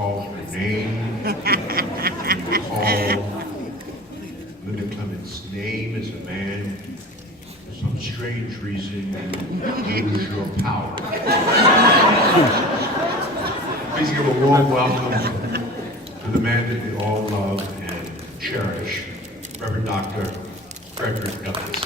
call her name. Call Linda Clement's name as a man, for some strange reason, you lose your power. Please give a warm welcome to the man that we all love and cherish, Reverend Dr. Frederick Douglass.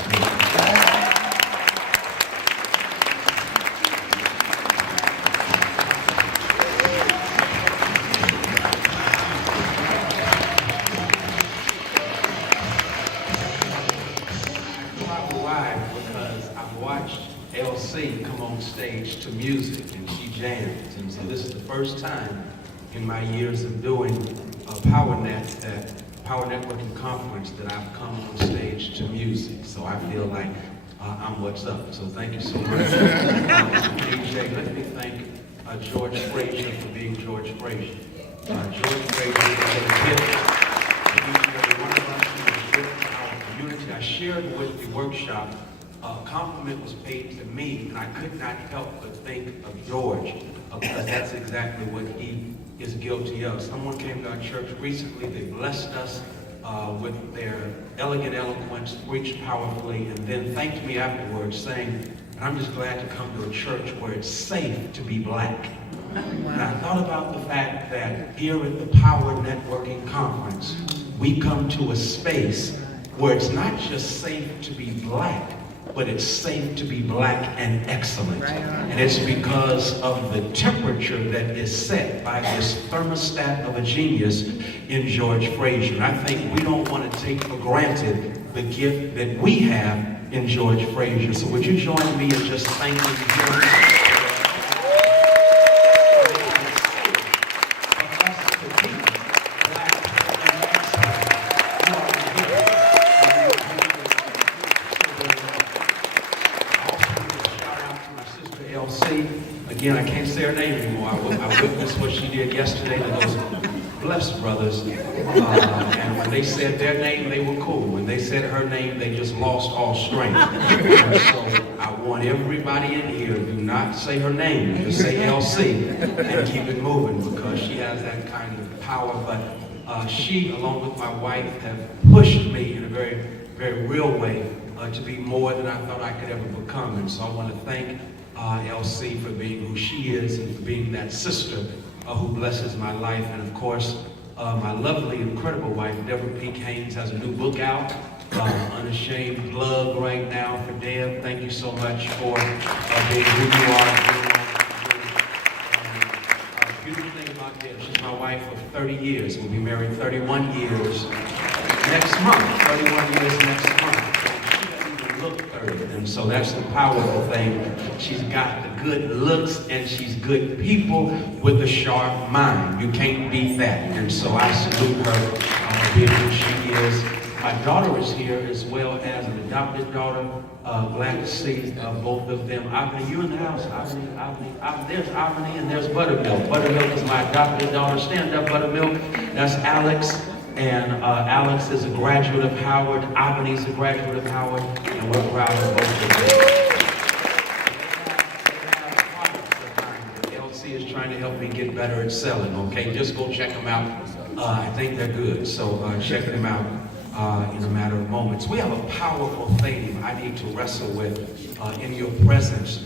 Come on stage to music, and she jams. And so this is the first time in my years of doing Power Networking Conference that I've come on stage to music. So I feel like I'm what's up. So thank you so much. DJ, let me thank George Frazier for being George Frazier. George Frazier is a gift to each and every one of us, a gift to our community. I shared with the workshop. A compliment was paid to me, and I could not help but think of George, because that's exactly what he is guilty of. Someone came to our church recently, they blessed us with their elegant eloquence, preached powerfully, and then thanked me afterwards, saying, I'm just glad to come to a church where it's safe to be black. And I thought about the fact that here at the Power Networking Conference, we come to a space where it's not just safe to be black, but it's safe to be black and excellent. And it's because of the temperature that is set by this thermostat of a genius in George Frazier. And I think we don't want to take for granted the gift that we have in George Frazier. So would you join me in just thanking him? Again, I can't say her name anymore. I witnessed what she did yesterday to those blessed brothers. And when they said their name, they were cool. When they said her name, they just lost all strength. And so I want everybody in here, do not say her name. Just say LC and keep it moving, because she has that kind of power. But she, along with my wife, have pushed me in a very, very real way to be more than I thought I could ever become. And so I want to thank LC for being who she is and for being that sister who blesses my life. And of course, my lovely, incredible wife, Deborah P. Haynes, has a new book out, Unashamed Plug right now for Deb. Thank you so much for being who you are. Beautiful thing about Deb, she's my wife of 30 years. We'll be married 31 years next month. 31 years next month. Look 30, and so that's the powerful thing. She's got the good looks, and she's good people with a sharp mind. You can't beat that, and so I salute her for being who she is. My daughter is here, as well as an adopted daughter. Glad to see both of them. Avni, you in the house? Avni, there's Avni and there's Buttermilk. Buttermilk is my adopted daughter. Stand up, Buttermilk. That's Alex. And Alex is a graduate of Howard. Avni is a graduate of Howard. And we're proud of both of them. LC is trying to help me get better at selling, okay? Just go check them out. I think they're good. So check them out in a matter of moments. We have a powerful theme I need to wrestle with in your presence.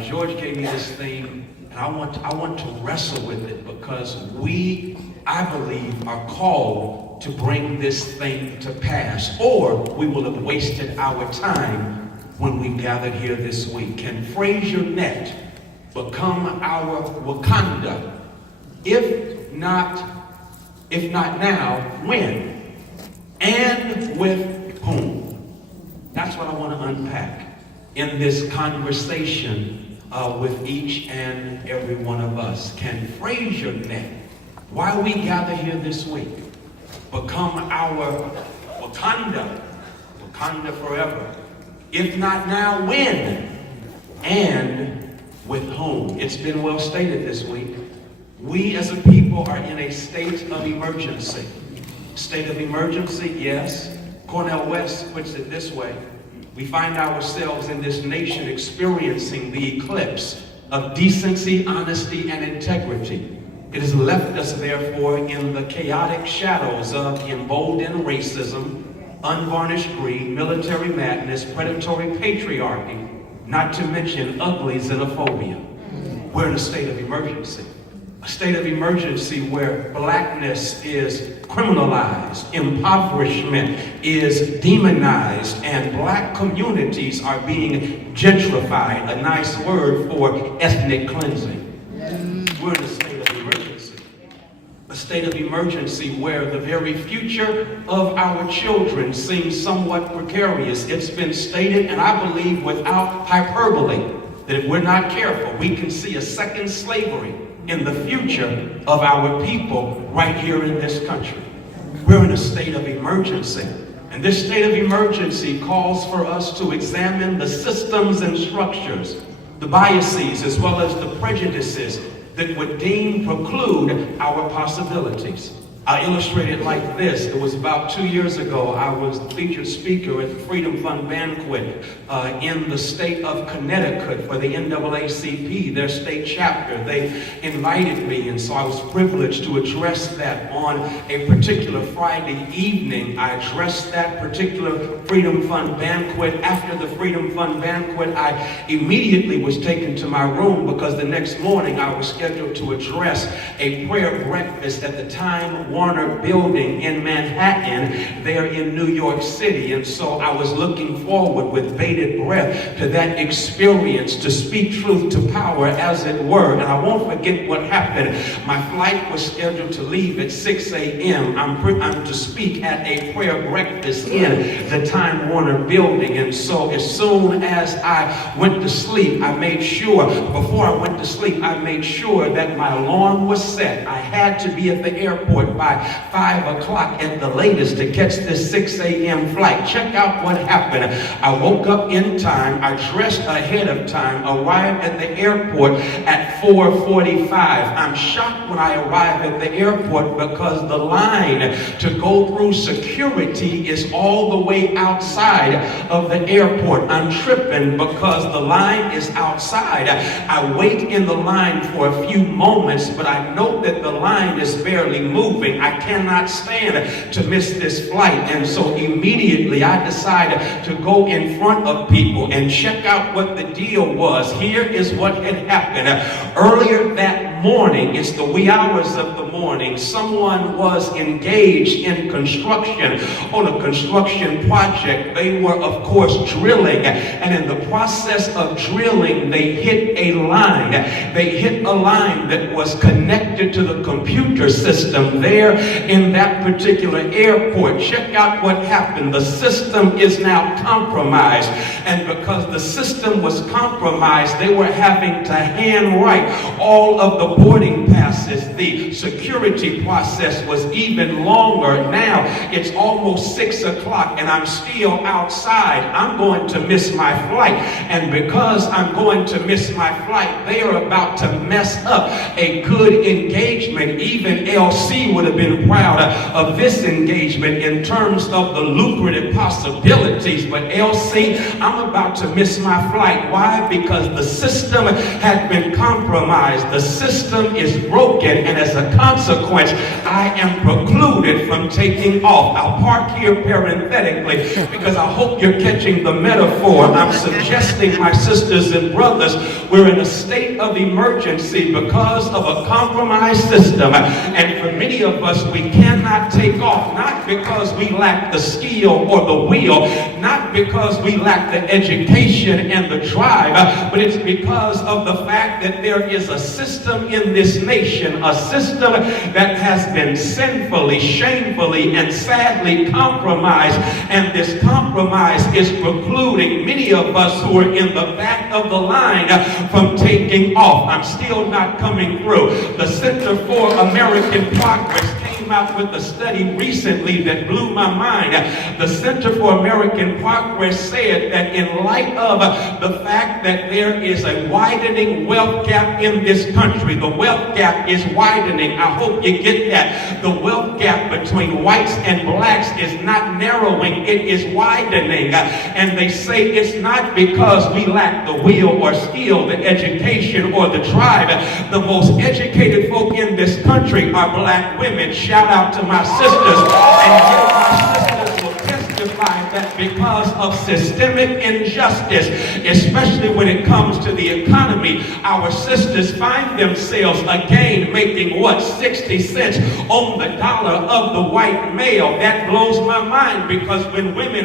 George gave me this theme, and I want to wrestle with it, because we, I believe, are called to bring this thing to pass, or we will have wasted our time when we gathered here this week. Can Frazier Net become our Wakanda? If not now, when? And with whom? That's what I want to unpack in this conversation with each and every one of us. Can Frazier Net, why we gather here this week, become our Wakanda forever? If not now, when? And with whom? It's been well stated this week. We as a people are in a state of emergency. State of emergency, yes. Cornel West puts it this way. We find ourselves in this nation experiencing the eclipse of decency, honesty, and integrity. It has left us, therefore, in the chaotic shadows of emboldened racism, unvarnished greed, military madness, predatory patriarchy, not to mention ugly xenophobia. We're in a state of emergency. A state of emergency where blackness is criminalized, impoverishment is demonized, and black communities are being gentrified, a nice word for ethnic cleansing. We're in a state of emergency. A state of emergency where the very future of our children seems somewhat precarious. It's been stated, and I believe without hyperbole, that if we're not careful, we can see a second slavery in the future of our people right here in this country. We're in a state of emergency. And this state of emergency calls for us to examine the systems and structures, the biases, as well as the prejudices that would deem preclude our possibilities. I illustrate it like this. It was about 2 years ago. I was the featured speaker at the Freedom Fund banquet in the state of Connecticut for the NAACP, their state chapter. They invited me, and so I was privileged to address that on a particular Friday evening. I addressed that particular Freedom Fund banquet. After the Freedom Fund banquet, I immediately was taken to my room because the next morning I was scheduled to address a prayer breakfast at the time Warner Building in Manhattan, there in New York City. And so I was looking forward with bated breath to that experience, to speak truth to power, as it were. And I won't forget what happened. My flight was scheduled to leave at 6 a.m. I'm to speak at a prayer breakfast in the Time Warner Building. And so as soon as I went to sleep, before I went to sleep, I made sure that my alarm was set. I had to be at the airport by 5 o'clock at the latest to catch this 6 a.m. flight. Check out what happened. I woke up in time. I dressed ahead of time, arrived at the airport at 4:45. I'm shocked when I arrive at the airport because the line to go through security is all the way outside of the airport. I'm tripping because the line is outside. I wait in the line for a few moments, but I note that the line is barely moving. I cannot stand to miss this flight. And so immediately I decided to go in front of people and check out what the deal was. Here is what had happened. Earlier that morning, it's the wee hours of the morning, someone was engaged in construction on a construction project. They were, of course, drilling. And in the process of drilling, they hit a line. They hit a line that was connected to the computer system there in that particular airport. Check out what happened. The system is now compromised. And because the system was compromised, they were having to handwrite all of the boarding passes. The security process was even longer. Now it's almost 6 o'clock and I'm still outside. I'm going to miss my flight. And because I'm going to miss my flight, they are about to mess up a good engagement. Even LC would have been proud of this engagement in terms of the lucrative possibilities. But LC, I'm about to miss my flight. Why? Because the system had been compromised. The system is broken, and as a consequence, I am precluded from taking off. I'll park here parenthetically because I hope you're catching the metaphor. I'm suggesting, my sisters and brothers, we're in a state of emergency because of a compromised system. And for many of us, we cannot take off, not because we lack the skill or the will, not because we lack the education and the drive, but it's because of the fact that there is a system in this nation, a system that has been sinfully, shamefully, and sadly compromised. And this compromise is precluding many of us who are in the back of the line from taking off. I'm still not coming through. The Center for American Progress came came out with a study recently that blew my mind. The Center for American Progress said that in light of the fact that there is a widening wealth gap in this country, the wealth gap is widening. I hope you get that. The wealth gap between whites and blacks is not narrowing, it is widening. And they say it's not because we lack the will or skill, the education or the drive. The most educated folk in this country are black women. Shout out to my sisters. And yet my sisters will testify that because of systemic injustice, especially when it comes to the economy, our sisters find themselves again making what, 60 cents on the dollar of the white male. That blows my mind, because when women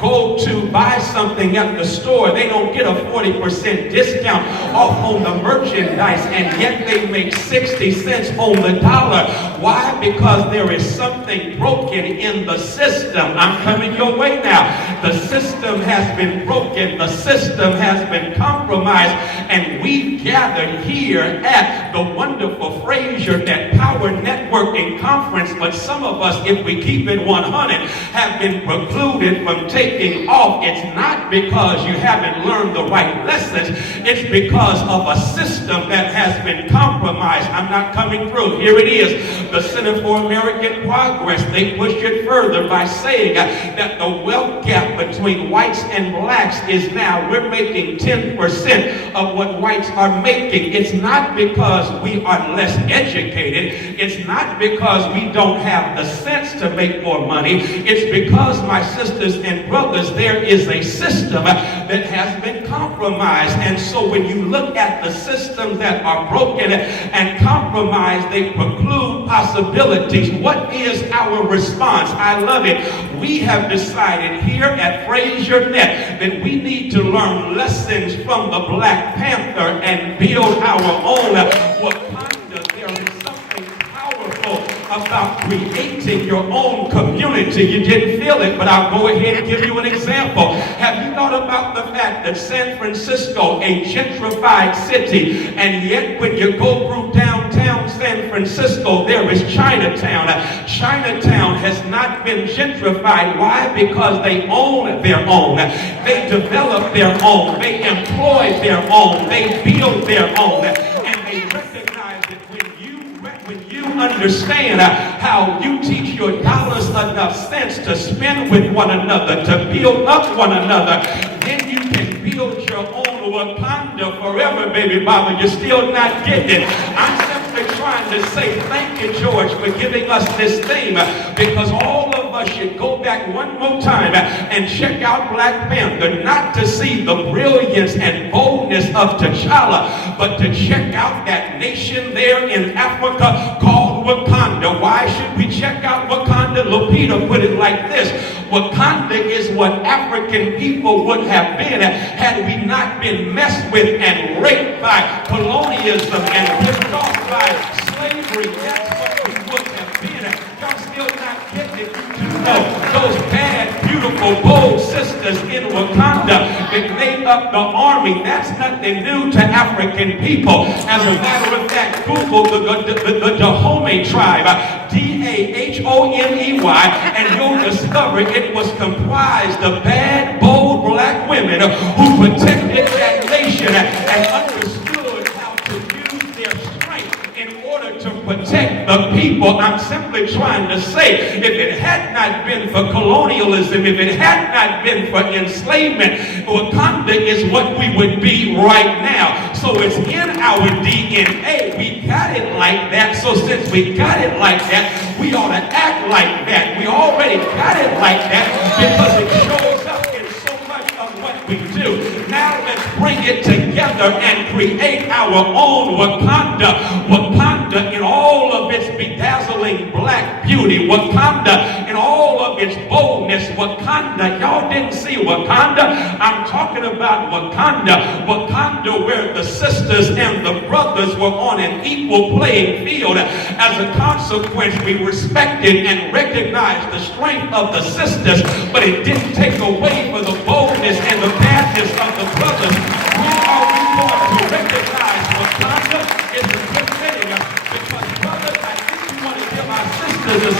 go to buy something at the store, they don't get a 40% discount off on the merchandise, and yet they make 60 cents on the dollar. Why? Because there is something broken in the system. I'm coming your way now. The system has been broken. The system has been compromised. And we gathered here at the wonderful Fraser Net Power Networking Conference. But some of us, if we keep it 100, have been precluded from taking off. It's not because you haven't learned the right lessons. It's because of a system that has been compromised. I'm not coming through. Here it is. The Center for American Progress, they push it further by saying that the wealth gap between whites and blacks is now, we're making 10% of what whites are making. It's not because we are less educated. It's not because we don't have the sense to make more money. It's because, my sisters and brothers, there is a system that has been compromised. And so when you look at the systems that are broken and compromised, they preclude possibilities. What is our response? I love it. We have decided here at Fraser Net that we need to learn lessons from the Black Panther and build our own Wakanda. There is something powerful about creating your own community. You didn't feel it, but I'll go ahead and give you an example. Have you thought about the fact that San Francisco, a gentrified city, and yet when you go through downtown San Francisco, there is Chinatown. Chinatown has not been gentrified. Why? Because they own their own. They develop their own. They employ their own. They build their own. And they recognize that when you understand how you teach your dollars enough sense to spend with one another, to build up one another, then you can build your own Wakanda forever, baby mama. You're still not getting it. I'm simply trying to say thank you, George, for giving us this theme, because all of us should go back one more time and check out Black Panther, not to see the brilliance and boldness of T'Challa, but to check out that nation there in Africa called Wakanda. Why should we check out Wakanda? Lupita put it like this: Wakanda is what African people would have been had we not been messed with and raped by colonialism and ripped off by slavery. That's what we would have been. Y'all still not getting it. You do know those bad, beautiful, bold sisters in Wakanda that made up the army. That's nothing new to African people. As a matter of fact, Google the Dahomey tribe, D-A-H-O-M-E-Y, and you'll discover it was comprised of bad, bold black women who protected that nation and understood how to use their strength in order to protect the people. I'm simply trying to say, if it had not been for colonialism, if it had not been for enslavement, Wakanda is what we would be right now. So it's in our DNA. We got it like that. So since we got it like that, we ought to act like that. We already got it like that because it shows up in so much of what we do. Now let's bring it together and create our own Wakanda. Wakanda in all of its bedazzling black beauty. Wakanda in all of its boldness. Wakanda. Y'all didn't see Wakanda? I'm talking about Wakanda. Wakanda where the sisters and the brothers were on an equal playing field. As a consequence, we respected and recognized the strength of the sisters, but it didn't take away for the boldness and the badness of the brothers. When are we going to recognize Wakanda is a good thing? Because brothers, I think we want to give our sisters a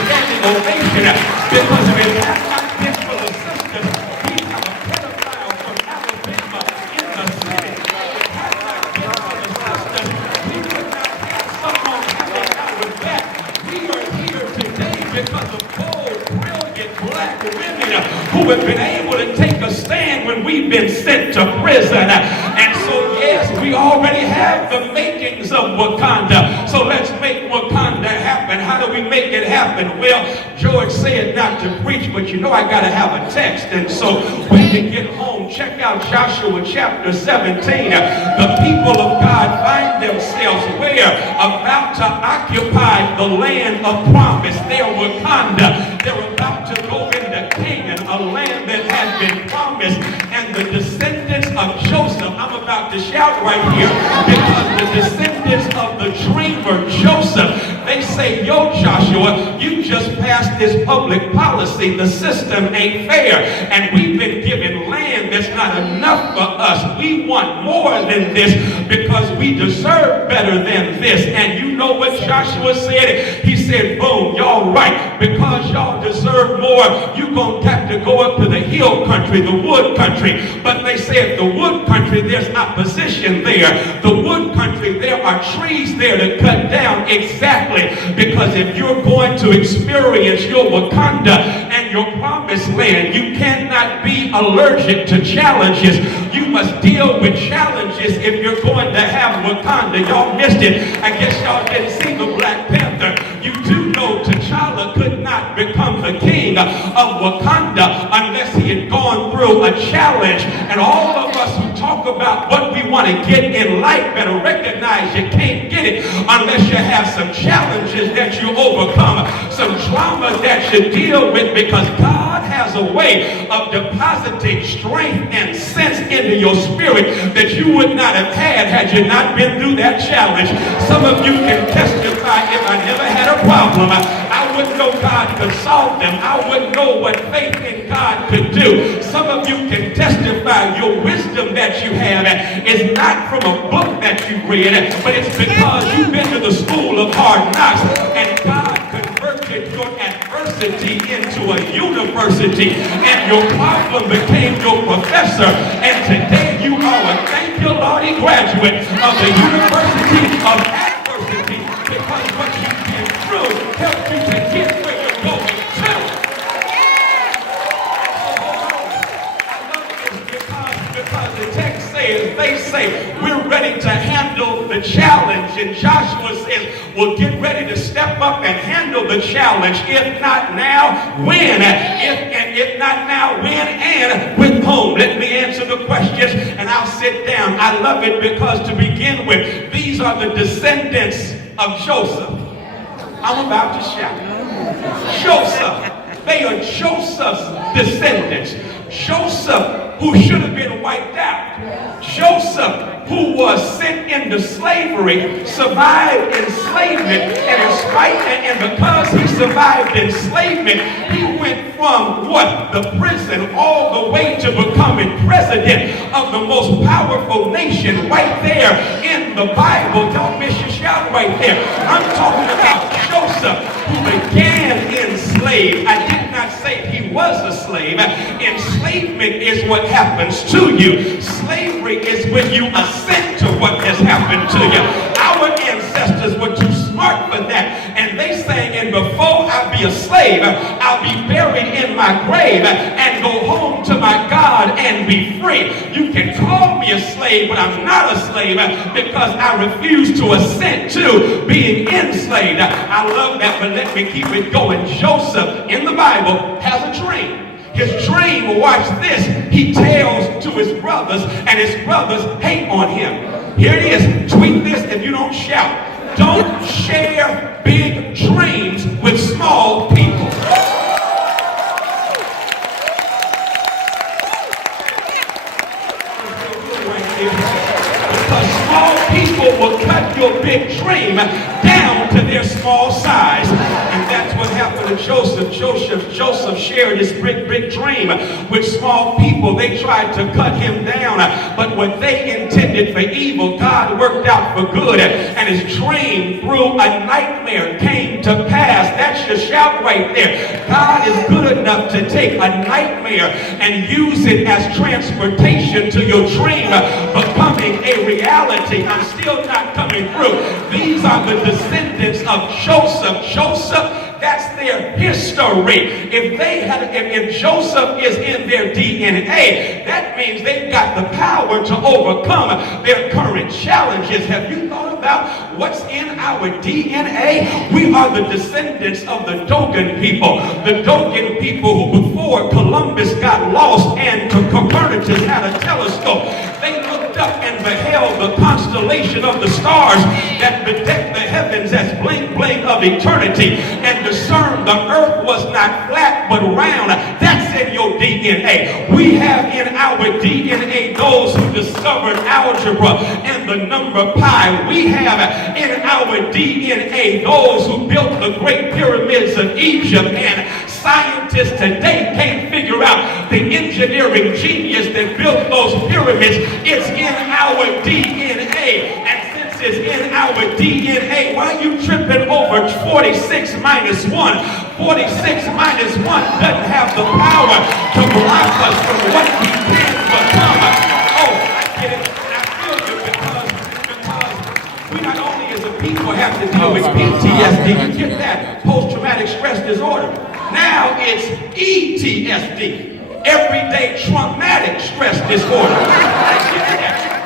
who have been able to take a stand when we've been sent to prison. And so, yes, we already have the makings of Wakanda. So let's make Wakanda happen. How do we make it happen? Well, George said not to preach, but you know I got to have a text. And so when you get home, check out Joshua chapter 17. The people of God find themselves where? About to occupy the land of promise. They're Wakanda. They're about to go into Canaan, a land that has been promised. And the descendants of Joseph, I'm about to shout right here, because the descendants of the dreamer Joseph, they say, yo, Joshua, you just passed this public policy. The system ain't fair. And we've been given land that's not enough for us. We want more than this because we deserve better than this. And you know what Joshua said? He said, boom, y'all right. Because y'all deserve more, you're going to have to go up to the hill country, the wood country. But they said the wood country, there's opposition there. The wood country, there are trees there to cut down. Exactly. Because if you're going to experience your Wakanda and your promised land, you cannot be allergic to challenges. You must deal with challenges if you're going to have Wakanda. Y'all missed it. I guess y'all didn't see the Black Panther. You do know T'Challa could not become the king of Wakanda unless he had gone through a challenge. And all of us who talk about what we want to get in life better recognize you can't get it unless you have some challenges that you overcome, some trauma that you deal with, because God has a way of depositing strength and sense into your spirit that you would not have had you not been through that challenge. Some of you can testify, if I never had a problem, I wouldn't know God could solve them. I wouldn't know what faith in God could do. Some of you can testify your wisdom that you have is not from a book that you read, but it's because you've been to the school of hard knocks and God converted your adversity into a university and your problem became your professor, and today you are a thank you Lordy graduate of the University of Adversity, because what you've been through helped you to get where you're going to. I love this because the text says, they say, we're ready to handle the challenge. And Joshua says, well, get ready to step up and handle the challenge. If not now, when? If not now, when and with whom? Let me answer the questions and I'll sit down. I love it because to begin with, these are the descendants of Joseph. I'm about to shout. Joseph. They are Joseph's descendants. Joseph, who should have been wiped out. Joseph, who was sent into slavery, survived enslavement, and because he survived enslavement, he went from what? The prison all the way to becoming president of the most powerful nation right there in the Bible. Don't miss your shout right there. I'm talking about Joseph, who began enslaved. I did not say he was a slave. Enslavement is what happens to you. Slavery is when you assent to what has happened to you. Our ancestors were too smart for that. And they sang, and before I be a slave, I'll be buried in my grave and go home to my God and be free. You can call me a slave, but I'm not a slave because I refuse to assent to being enslaved. I love that, but let me keep it going. Joseph in the Bible has a dream. His dream, watch this, he tells to his brothers, and his brothers hate on him. Here it is. Tweet this if you don't shout. Don't share big dreams with small people. Because small people will cut your big dream down to their small size. And that's what happened to Joseph. Joseph shared his big dream with small people. They tried to cut him down, but what they intended for evil, God worked out for good. And his dream through a nightmare came to pass. That's your shout right there. God is good enough to take a nightmare and use it as transportation to your dream becoming a reality. I'm still not coming through. These are the descendants of Joseph. Joseph that's their history. If Joseph is in their DNA, that means they've got the power to overcome their current challenges. Have you thought about what's in our DNA? We are the descendants of the Dogon people. The Dogon people who before Columbus got lost and Copernicus had a telescope, they looked up and beheld the constellation of the stars that bedecked the heavens as bling bling of eternity, and discerned the earth was not flat but round. That's in your DNA. We have in our DNA those who discovered algebra and the number pi. We have in our DNA those who built the great pyramids of Egypt, and scientists today can't figure out the engineering genius that built those pyramids. It's in our DNA. And since it's in our DNA, why are you tripping over 46 minus 1? 46 minus 1 doesn't have the power to block us from what we can become. Oh, I get it. And I feel you because we not only as a people have to deal with PTSD, you get that, post-traumatic stress disorder. Now it's ETSD, everyday traumatic stress disorder.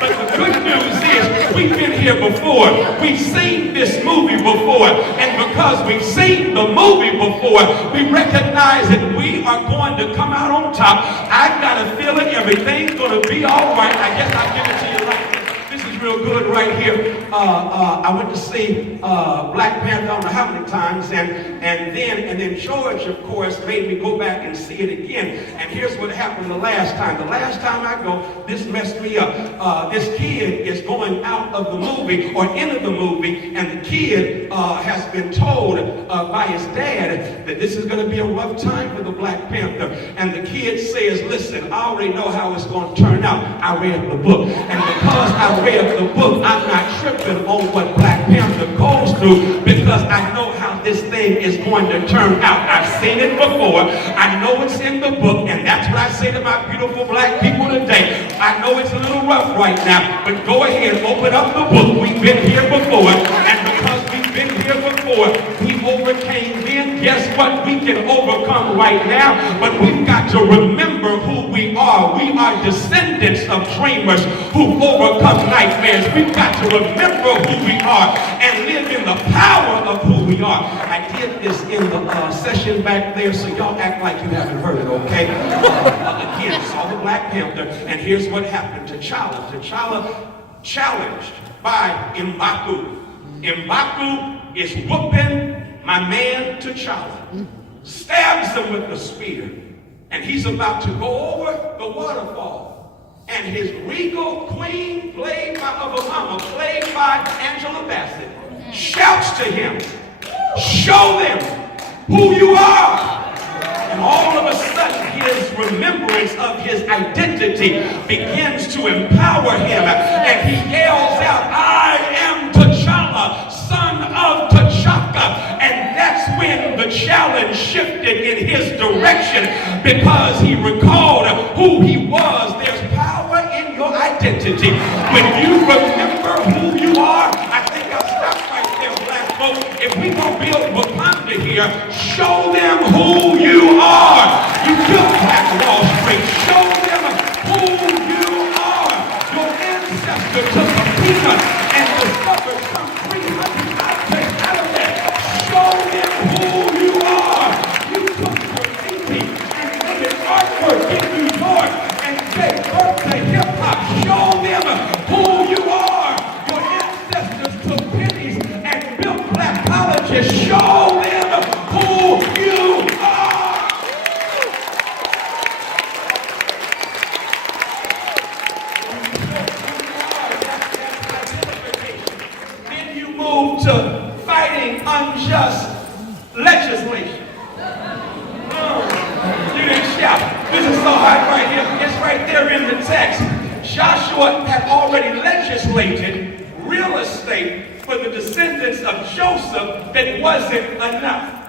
But the good news is we've been here before. We've seen this movie before. And because we've seen the movie before, we recognize that we are going to come out on top. I've got a feeling everything's going to be all right. I guess I'll give it to you like this. This is real good right here. I went to see Black Panther, I don't know how many times, and then George, of course, made me go back and see it again. And here's what happened the last time. The last time I go, this messed me up. This kid is going out of the movie or into the movie, and the kid has been told by his dad that this is going to be a rough time for the Black Panther. And the kid says, listen, I already know how it's going to turn out. I read the book. And because I read the book, I'm not tripping on what Black Panther goes through, because I know how this thing is going to turn out. I've seen it before. I know it's in the book, and that's what I say to my beautiful black people today. I know it's a little rough right now, but go ahead, open up the book. We've been here before, and because we've been here before, we overcame then. Guess what? We can overcome right now, but we've got to remember who we are. We are descendants of dreamers who overcome nightmares. We've got to remember who we are and live in the power of who we are. I did this in the session back there, so y'all act like you haven't heard it, okay? Again, saw the Black Panther, and here's what happened to T'Challa. T'Challa challenged by M'Baku. M'Baku is whooping my man T'Challa, stabs him with the spear, and he's about to go over the waterfall. And his regal queen, played by Obama, played by Angela Bassett, shouts to him, show them who you are. And all of a sudden, his remembrance of his identity begins to empower him. And he yells out, I am T'Challa, son of T'Chaka. And that's when the challenge shifted in his direction, because he recalled who he was. There's power in your identity. When you remember who you are, I think I'll stop right there, black folks. If we gonna build Wakanda here, show them who you are. You built Black Wall Street. Show them who you are. Your ancestor took a peanut and discovered some 300 objects out of that. Show them who you are. You took graffiti and made an artwork in New York and gave birth to hip-hop. Show them who you are. Your ancestors took pennies and built black colleges. Show them who you are. Then you move to fighting unjust legislation. You didn't shout. This is so hot right here. It's right there in the text. Joshua had already legislated real estate for the descendants of Joseph that wasn't enough.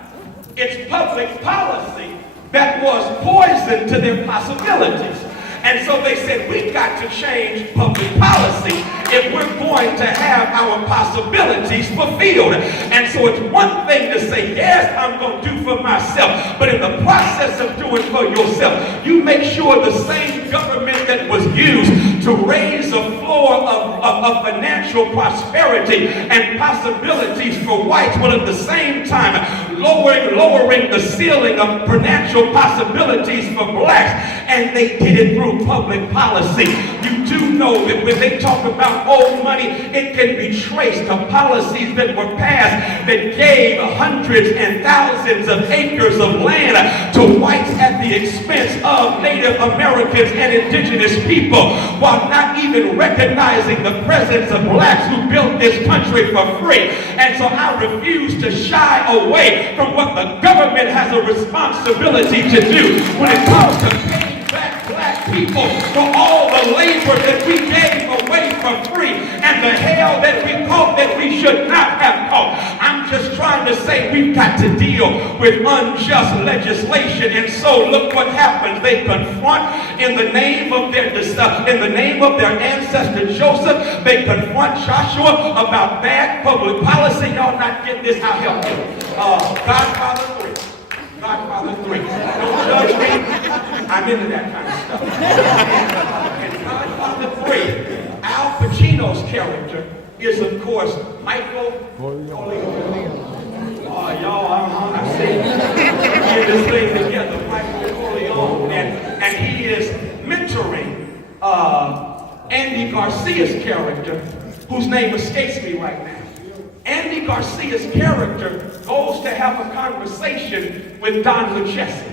It's public policy that was poison to their possibilities. And so they said, we've got to change public policy if we're going to have our possibilities fulfilled. And so it's one thing to say, yes, I'm going to do for myself, but in the process of doing for yourself, you make sure the same government that was used to raise a floor of financial prosperity and possibilities for whites will at the same time lowering the ceiling of financial possibilities for blacks, and they did it through public policy. You do know that when they talk about old money, it can be traced to policies that were passed that gave hundreds and thousands of acres of land to whites at the expense of Native Americans and indigenous people, while not even recognizing the presence of blacks who built this country for free. And so I refuse to shy away from what the government has a responsibility to do when it comes to paying back black people for all the labor that we gave away for free and the hell that we caught that we should not have caught. I'm just trying to say we've got to deal with unjust legislation, and so look what happens. They confront in the name of their ancestor Joseph. They confront Joshua about bad public policy. Y'all not getting this? I'll help you. Godfather 3. Godfather 3. Don't judge me. I'm into that kind of stuff. In Godfather 3, Al Pacino's character is, of course, Michael Corleone. Oh, y'all, I see. Get this thing together, Michael Corleone. And he is mentoring Andy Garcia's character, whose name escapes me right now. Andy Garcia's character goes to have a conversation with Don Lucchesi.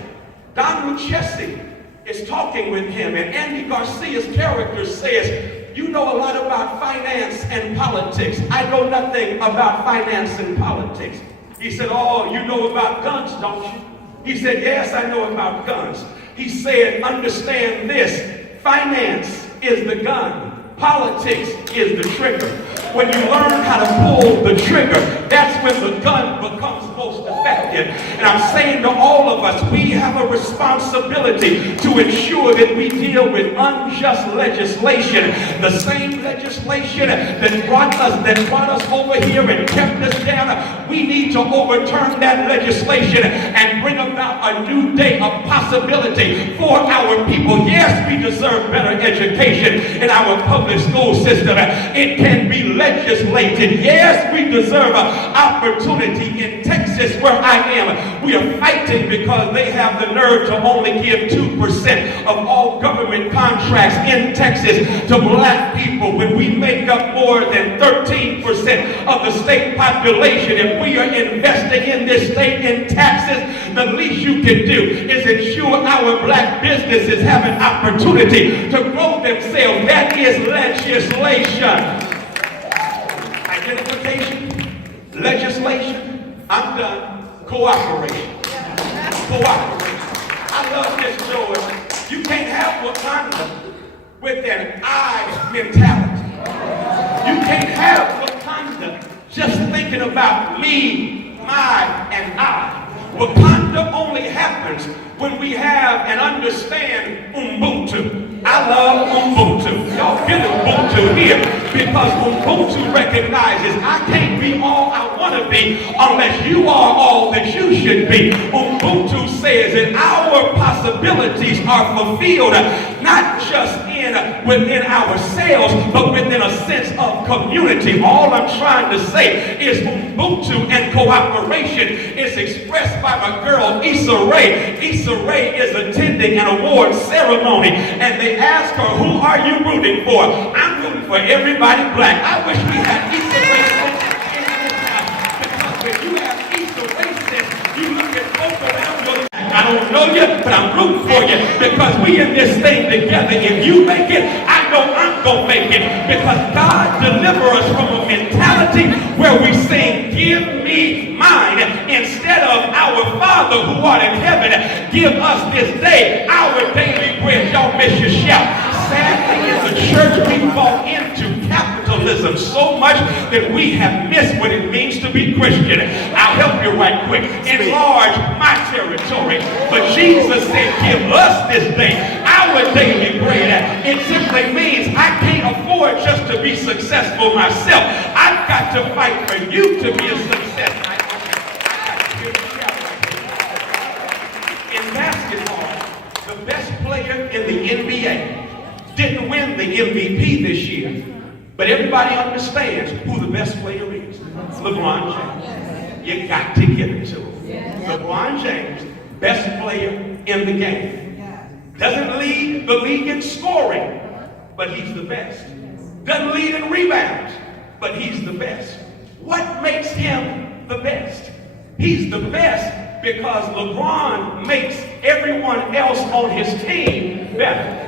Don Lucchesi is talking with him, and Andy Garcia's character says, you know a lot about finance and politics. I know nothing about finance and politics. He said, oh, you know about guns, don't you? He said, yes, I know about guns. He said, understand this, finance is the gun, politics is the trigger. When you learn how to pull the trigger, that's when the gun becomes most effective. And I'm saying to all of us, we have a responsibility to ensure that we deal with unjust legislation. The same legislation that brought us over here and kept us down, we need to overturn that legislation and bring about a new day of possibility for our people. Yes, we deserve better education in our public school system. It can be legislated. Yes, we deserve an opportunity. In Texas, where I am, we are fighting because they have the nerve to only give 2% of all government contracts in Texas to black people when we make up more than 13% of the state population. If we are investing in this state in taxes, the least you can do is ensure our black businesses have an opportunity to grow themselves. That is legislation. Identification, legislation, I'm done, cooperation. Cooperation. I love this, George. You can't have Wakanda with an I mentality. You can't have Wakanda just thinking about me, my, and I. Wakanda only happens when we have and understand Ubuntu. I love Ubuntu. Y'all get Ubuntu here because Ubuntu recognizes I can't be all I want to be unless you are all that you should be. Ubuntu says that our possibilities are fulfilled not just within ourselves, but within a sense of community. All I'm trying to say is Ubuntu and cooperation is expressed by my girl Issa Rae. Issa Rae is attending an award ceremony, and they ask her, who are you rooting for? I'm rooting for everybody black. I wish we had Issa Rae in this house, because when you have Issa Rae, you look at both around your life. I don't know you, but I'm rooting for you because we in this thing together. If you make it, I know I'm going to make it, because God deliver us from a mentality where we sing, give me mine, instead of our Father who art in heaven, give us this day our daily bread. Y'all miss your shout. Sadly, in the church, we fall into capitalism so much that we have missed what it means to be Christian. I'll help you right quick. Enlarge my territory. But Jesus said, give us this day our daily bread. It simply means I can't afford just to be successful myself. I got to fight for you to be a success. I got to hear the shout. In basketball, the best player in the NBA didn't win the MVP this year, but everybody understands who the best player is. LeBron James. You got to give it to him. LeBron James, best player in the game. Doesn't lead the league in scoring, but he's the best. Doesn't lead in rebounds, but he's the best. What makes him the best? He's the best because LeBron makes everyone else on his team better.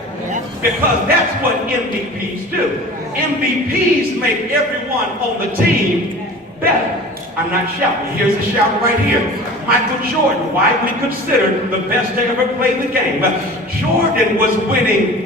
Because that's what MVPs do. MVPs make everyone on the team better. I'm not shouting. Here's a shout right here. Michael Jordan, widely considered the best to ever play the game. Jordan was winning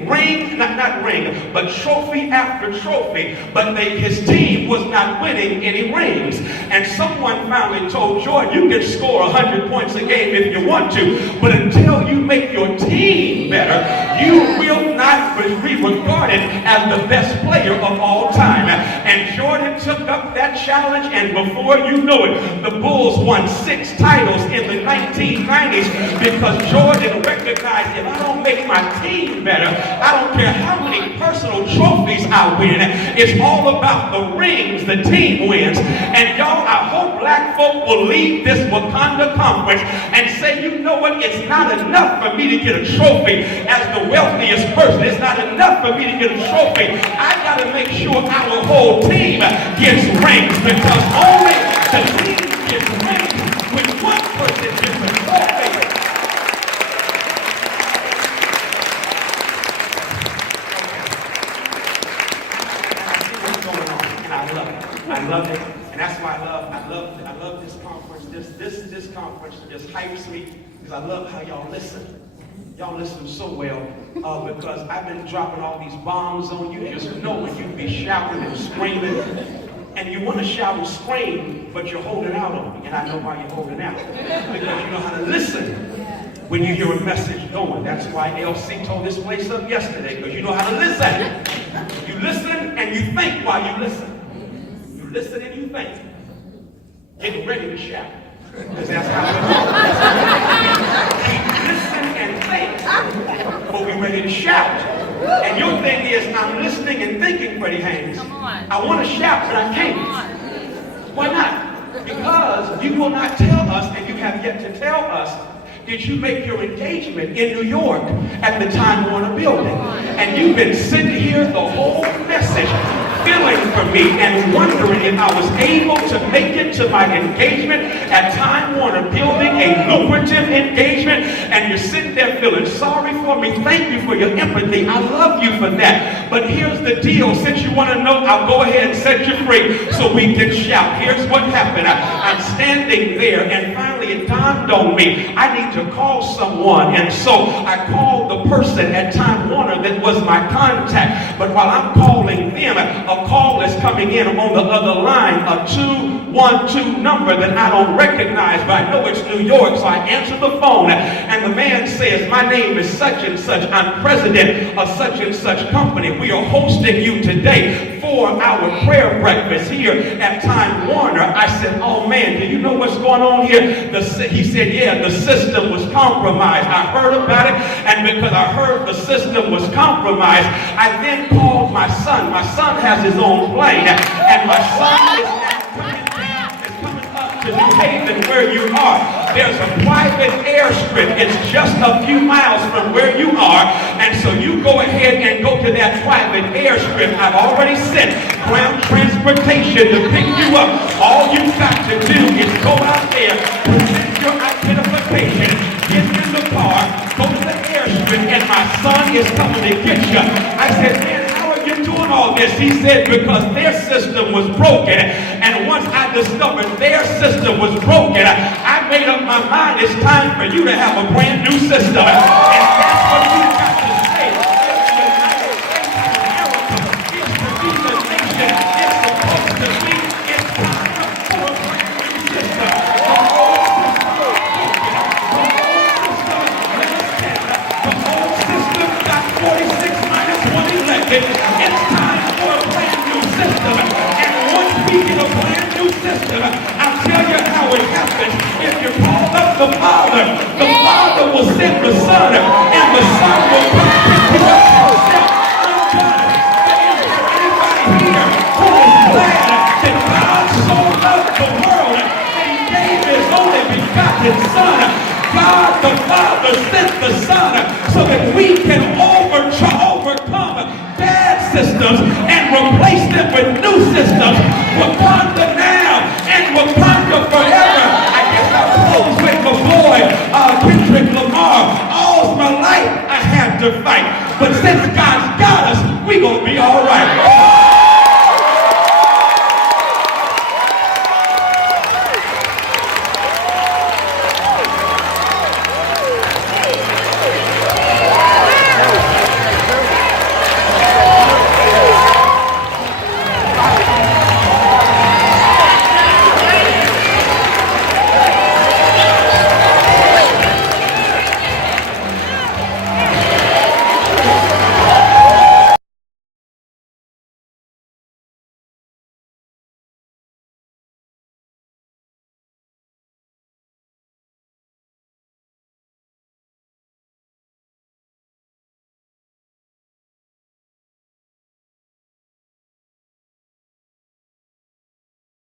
but trophy after trophy, but his team was not winning any rings. And someone finally told Jordan, you can score 100 points a game if you want to, but until you make your team better, you will not be regarded as the best player of all time. And Jordan took up that challenge, and before you know it, the Bulls won 6 titles in the 1990s because Jordan recognized if I don't make my team better, I don't care how many personal trophies I win. It's all about the rings the team wins. And y'all, I hope black folk will leave this Wakanda conference and say, you know what, it's not enough for me to get a trophy as the wealthiest person. It's not enough for me to get a trophy. I got to make sure our whole team gets rings, because only the team gets rings when one person gets a trophy. I love it, and that's why I love this conference. This conference just hypes me because I love how y'all listen. Y'all listen so well because I've been dropping all these bombs on you. Just knowing you be shouting and screaming, and you want to shout and scream, but you're holding out on me, and I know why you're holding out, because you know how to listen when you hear a message going. That's why LC tore this place up yesterday, because you know how to listen. You listen and you think while you listen. Listen and you think. Get ready to shout. Because that's how we listen and think. But we're ready to shout. And your thing is, I'm listening and thinking, Freddie Haynes. I want to shout, but I can't. Why not? Because you will not tell us, and you have yet to tell us, did you make your engagement in New York at the Time Warner building? And you've been sitting here the whole message feeling for me and wondering if I was able to make it to my engagement at Time Warner building, a lucrative engagement, and you're sitting there feeling sorry for me. Thank you for your empathy. I love you for that. But here's the deal. Since you want to know, I'll go ahead and set you free so we can shout. Here's what happened. I'm standing there, and finally it dawned on me. I need to call someone. And so I called the person at Time Warner that was my contact. But while I'm calling them, a call is coming in on the other line, a 212 number that I don't recognize, but I know it's New York, so I answer the phone, and the man says, my name is such and such. I'm president of such and such company. We are hosting you today for our prayer breakfast here at Time Warner. I said, oh man, do you know what's going on here? He said, yeah, the system was compromised. I heard about it, and because I heard the system was compromised, I then called my son. My son has his own plane, and my son is now coming up to New Haven where you are. There's a private airstrip. It's just a few miles from where you are, and so you go ahead and go to that private airstrip. I've already sent ground transportation to pick you up. All you've got to do is go out there, present your identification, get in the car, go to the airstrip, and my son is coming to get you. I said, man, you're doing all this? He said, because their system was broken, and once I discovered their system was broken, I made up my mind it's time for you to have a brand new system. And that's what you got to say. If the United States of America is to be the nation it's supposed to be, it's time for a brand new system. The old system got 46 minus 1 elected. It's time for a brand new system. And once we get a brand new system. I'll tell you how it happens. If you call up the Father will send the Son, and the Son will come pick you up himself. Is there anybody here who is glad that God so loved the world that he gave his only begotten Son? God the Father sent the Son so that we can overcome bad systems and replace them with new systems.